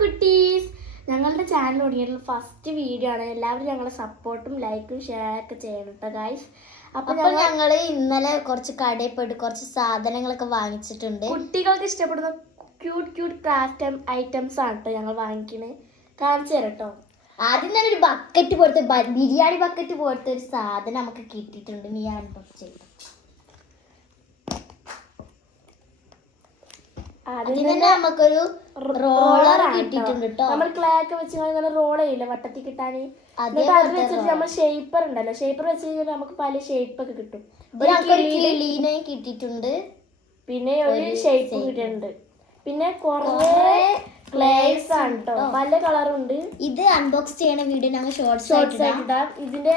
കുട്ടീസ്, ഞങ്ങളുടെ ചാനൽ തുടങ്ങിയിട്ടുള്ള first video ആണ്. എല്ലാവരും ഞങ്ങളെ സപ്പോർട്ടും ലൈക്കും ഷെയർ ഒക്കെ ചെയ്യണം കേട്ടോ ഗൈസ്. അപ്പോൾ ഞങ്ങൾ ഇന്നലെ കുറച്ച് കടയിൽ പോയിട്ട് കുറച്ച് സാധനങ്ങളൊക്കെ വാങ്ങിച്ചിട്ടുണ്ട്. കുട്ടികൾക്ക് ഇഷ്ടപ്പെടുന്ന ക്യൂട്ട് ക്രാഫ്റ്റ് ഐറ്റംസ് ആണ് കേട്ടോ ഞങ്ങൾ വാങ്ങിക്കുന്നത്. കാണിച്ചു തരാം കേട്ടോ. ആദ്യം തന്നെ ഒരു ബക്കറ്റ് പോലത്തെ ബിരിയാണി ബക്കറ്റ് പോലത്തെ ഒരു സാധനം നമുക്ക് കിട്ടിയിട്ടുണ്ട്. നീ അൺബോക്സ് ചെയ്തു. അതിന് നമുക്കൊരു റോളർ കിട്ടിയിട്ടുണ്ട് കേട്ടോ. നമ്മൾ ക്ലേ ഒക്കെ വെച്ച് ഇങ്ങനെ റോൾ ചെയ്യില്ല വട്ടത്തിൽ കിട്ടാന്. അത് വെച്ചിട്ട് നമ്മൾ ഷേപ്പർ ഉണ്ടല്ലോ, ഷേപ്പർ വെച്ച് കഴിഞ്ഞാൽ നമുക്ക് പല ഷേപ്പ് ഒക്കെ കിട്ടും. കിളീനെ കിട്ടിയിട്ടുണ്ട്, പിന്നെ ഒരു ഷേപ്പ് കിട്ടിയിട്ടുണ്ട്, പിന്നെ കുറേ ക്ലേസ് ആണ് കേട്ടോ, പല കളറുണ്ട്. ഇത് അൺബോക്സ് ചെയ്യണ വീഡിയോ ഞങ്ങൾ ഷോർട്സ് ഇടാം. ഇതിന്റെ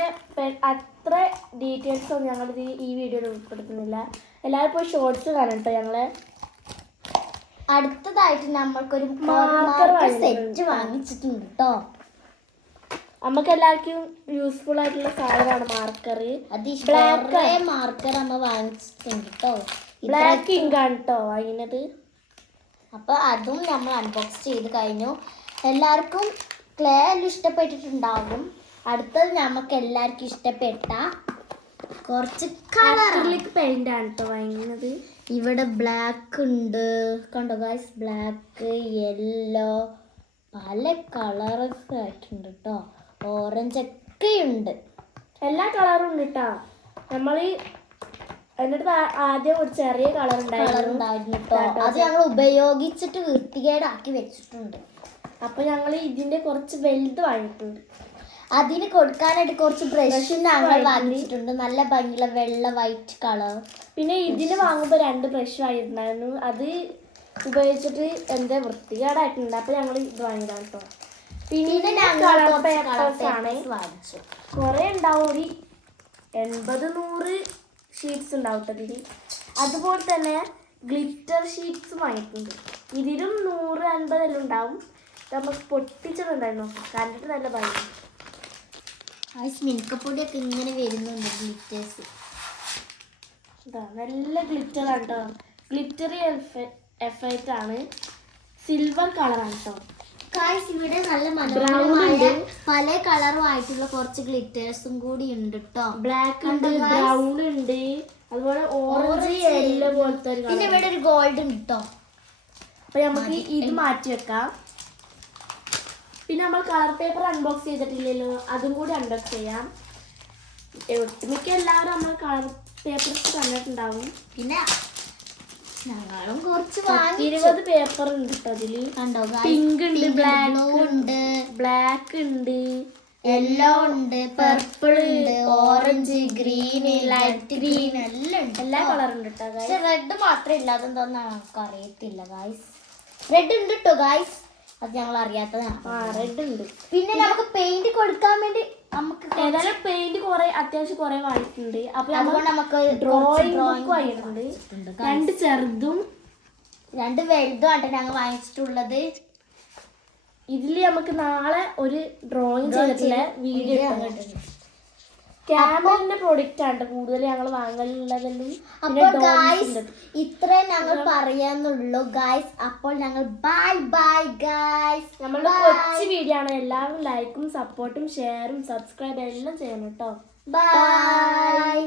അത്ര ഡീറ്റെയിൽസ് ഒന്നും ഞങ്ങൾ ഈ വീഡിയോയിൽ ഉൾപ്പെടുത്തുന്നില്ല. എല്ലാവരും പോയി ഷോർട്സ് കാണാം കേട്ടോ. ഞങ്ങള് അടുത്തതായിട്ട് നമ്മൾക്കൊരു മാർക്കർ സെറ്റ് വാങ്ങിച്ചിട്ടുണ്ട് കേട്ടോ. നമുക്ക് എല്ലാവർക്കും യൂസ്ഫുൾ ആയിട്ടുള്ള സാധനമാണ് മാർക്കർ. അത് ബ്ലാക്ക് മാർക്കർ നമ്മൾ വാങ്ങിച്ചിട്ടുണ്ട് കേട്ടോ. ബ്ലാക്ക് ഇങ്ക് ആണ് കേട്ടോ വാങ്ങിയത്. അപ്പോൾ അതും നമ്മൾ അൺബോക്സ് ചെയ്ത് കഴിഞ്ഞു. എല്ലാവർക്കും ക്ലേ എല്ലാം ഇഷ്ടപ്പെട്ടിട്ടുണ്ടാകും. അടുത്തത് നമുക്ക് എല്ലാവർക്കും ഇഷ്ടപ്പെട്ട കുറച്ച് അക്രിലിക് പെയിന്റ് ആണ് കേട്ടോ വാങ്ങുന്നത്. ഇവിടെ ബ്ലാക്ക് ഉണ്ട്, കണ്ടോ ഗൈസ്, ബ്ലാക്ക്, യെല്ലോ, പല കളറൊക്കെ ആയിട്ടുണ്ട് കേട്ടോ. ഓറഞ്ച് ഒക്കെ ഉണ്ട്, എല്ലാ കളറും ഉണ്ട് കേട്ടോ. നമ്മൾ എന്നിട്ട് ആദ്യം ഒരു ചെറിയ കളർ ഉണ്ടായിരുന്നു കേട്ടോ. അത് ഞങ്ങൾ ഉപയോഗിച്ചിട്ട് വൃത്തികേടാക്കി വെച്ചിട്ടുണ്ട്. അപ്പൊ ഞങ്ങൾ ഇതിന്റെ കുറച്ച് വലുത് വാങ്ങിയിട്ടുണ്ട്. അതിന് കൊടുക്കാനായിട്ട് കുറച്ച് ബ്രഷ് ഞങ്ങൾ വാങ്ങിച്ചിട്ടുണ്ട്, നല്ല ഭംഗിയുള്ള വെള്ള വൈറ്റ് കളർ. പിന്നെ ഇതിന് വാങ്ങുമ്പോൾ 2 ബ്രഷ് വാങ്ങിയിട്ടുണ്ടായിരുന്നു. അത് ഉപയോഗിച്ചിട്ട് എന്താ വൃത്തികേടായിട്ടുണ്ട്. അപ്പൊ ഞങ്ങൾ ഇത് വാങ്ങിയതാണ് കേട്ടോ. പിന്നെ കളർ പേപ്പേഴ്സ് ആണ് വാങ്ങിച്ചു. കുറെ ഉണ്ടാവും, ഒരു 80-100 ഷീറ്റ്സ് ഉണ്ടാവും ഇതിൽ. അതുപോലെ തന്നെ ഗ്ലിറ്റർ ഷീറ്റ്സ് വാങ്ങിയിട്ടുണ്ട്. ഇതിലും 100-50 എല്ലാം ഉണ്ടാവും. നമുക്ക് പൊട്ടിച്ചിട്ടുണ്ടായിരുന്നു, കണ്ടിട്ട് നല്ല ഭംഗി. മിനുക്കപ്പൊടിയൊക്കെ ഇങ്ങനെ വരുന്നുണ്ട്. ഗ്ലിറ്റേഴ്സ് നല്ല ഗ്ലിറ്റർ ആണ് കേട്ടോ. ഗ്ലിറ്ററി എഫക്റ്റ് ആണ്, സിൽവർ കളറാണ് കേട്ടോ. ഇവിടെ നല്ല മനോഹരമായ പല കളറും ആയിട്ടുള്ള കുറച്ച് ഗ്ലിറ്റേഴ്സും കൂടി ഉണ്ട് കേട്ടോ. ബ്ലാക്ക് ഉണ്ട്, ബ്രൗൺ ഉണ്ട്, അതുപോലെ ഓറഞ്ച് യെല്ലോ പോലത്തെ. പിന്നെ ഇവിടെ ഒരു ഗോൾഡ് ഉണ്ട് കേട്ടോ. അപ്പൊ നമുക്ക് ഇത് മാറ്റി വെക്കാം. പിന്നെ നമ്മൾ കളർ പേപ്പർ അൺബോക്സ് ചെയ്തിട്ടില്ലല്ലോ, അതും കൂടി അൺബോക്സ് ചെയ്യാം. ഒട്ടുമിക്ക എല്ലാവരും നമ്മൾ കളർ പേപ്പർസ് കണ്ടിട്ടുണ്ടാവും. പിന്നെ ഞങ്ങളും കുറച്ച് 20 പേപ്പർ ഉണ്ട് കേട്ടോ അതില്. കണ്ടോ, പിങ്ക് ഉണ്ട്, ബ്ലാക്ക് ഉണ്ട്, യെല്ലോ ഉണ്ട്, പർപ്പിൾ ഉണ്ട്, ഓറഞ്ച്, ഗ്രീൻ, ലൈറ്റ് ഗ്രീൻ എല്ലാം ഉണ്ട്. എല്ലാ കളറും ഉണ്ട് കേട്ടോ. പക്ഷെ റെഡ് മാത്രം ഇല്ലാതെ എന്താന്ന് നമുക്ക് അറിയത്തില്ല ഗായ്സ്. റെഡ് ഉണ്ട് കേട്ടോ ഗായ്സ്, അത് ഞങ്ങൾ അറിയാത്തതാണ്. റെഡ് ഉണ്ട്. പിന്നെ നമുക്ക് പെയിന്റ് കൊടുക്കാൻ വേണ്ടി നമുക്ക് ഏതായാലും പെയിന്റ് അത്യാവശ്യം കുറെ വാങ്ങിയിട്ടുണ്ട്. അപ്പൊ നമുക്ക് ഡ്രോയിങ് ബുക്ക് വാങ്ങിയിട്ടുണ്ട്. 2 ചെറുതും 2 വലുതും ആണ് ഞങ്ങൾ വാങ്ങിച്ചിട്ടുള്ളത്. ഇതില് നമുക്ക് നാളെ ഒരു ഡ്രോയിങ് ചെയ്തിട്ടുള്ള വീഡിയോ ക്യാമറിന്റെ പ്രൊഡക്റ്റ് ആണ് കൂടുതൽ ഞങ്ങൾ വാങ്ങലുള്ളതെല്ലാം. അപ്പോൾ ഗായ്സ് ഇത്രേ ഞങ്ങൾ പറയാന്നുള്ളൂ ഗായ്സ്. അപ്പോൾ ഞങ്ങൾ ബൈ ബൈ ഗായ്സ്. നമ്മളുടെ കൊച്ചു വീഡിയോ ആണ്. എല്ലാവരും ലൈക്കും സപ്പോർട്ടും ഷെയറും സബ്സ്ക്രൈബ് എല്ലാം ചെയ്യണം കേട്ടോ. ബൈ.